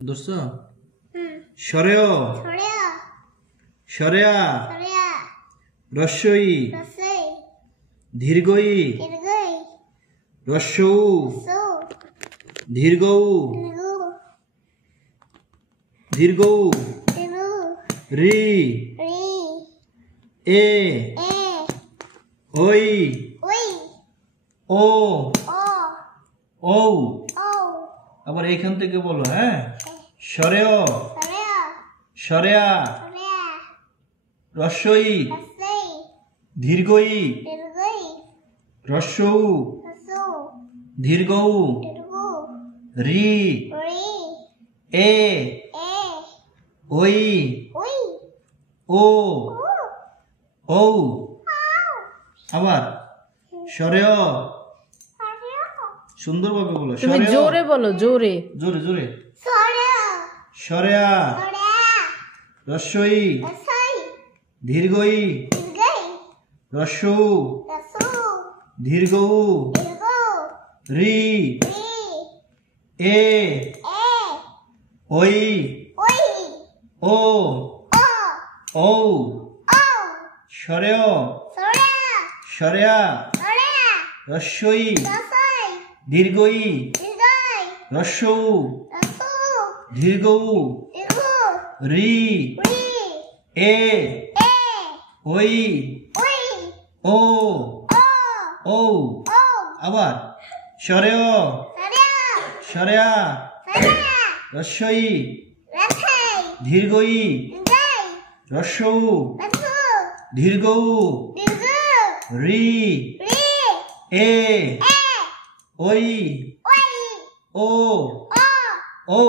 ধরছো সরেয় সরেয়া রস্যই দীর্ঘই রস্যৌ দীর্ঘৌ দীর্ঘৌ রি এ ওই ও ঔ আবার এইখান থেকে বলো হ্যাঁ সরেয় সরেয়া রস্যই দীর্ঘই রস্যৌ দীর্ঘৌ রি এ ওই ও ঔ আবার সরেয় সুন্দরভাবে বলো তুমি জোরে বলো জোরে জোরে জোরে সরেয়া রস্যই দীর্ঘই রস্যৌ দীর্ঘৌ রি এ ওই ও ঔ সরেয় সরেয়া রস্যই দীর্ঘই রস্যৌ দীর্ঘৌ রি এ ওই ও ঔ আবার সরেয় সরেয়া রস্যই দীর্ঘই রস্যৌ দীর্ঘৌ রি এ ওই ও ঔ